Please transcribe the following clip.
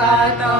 Thy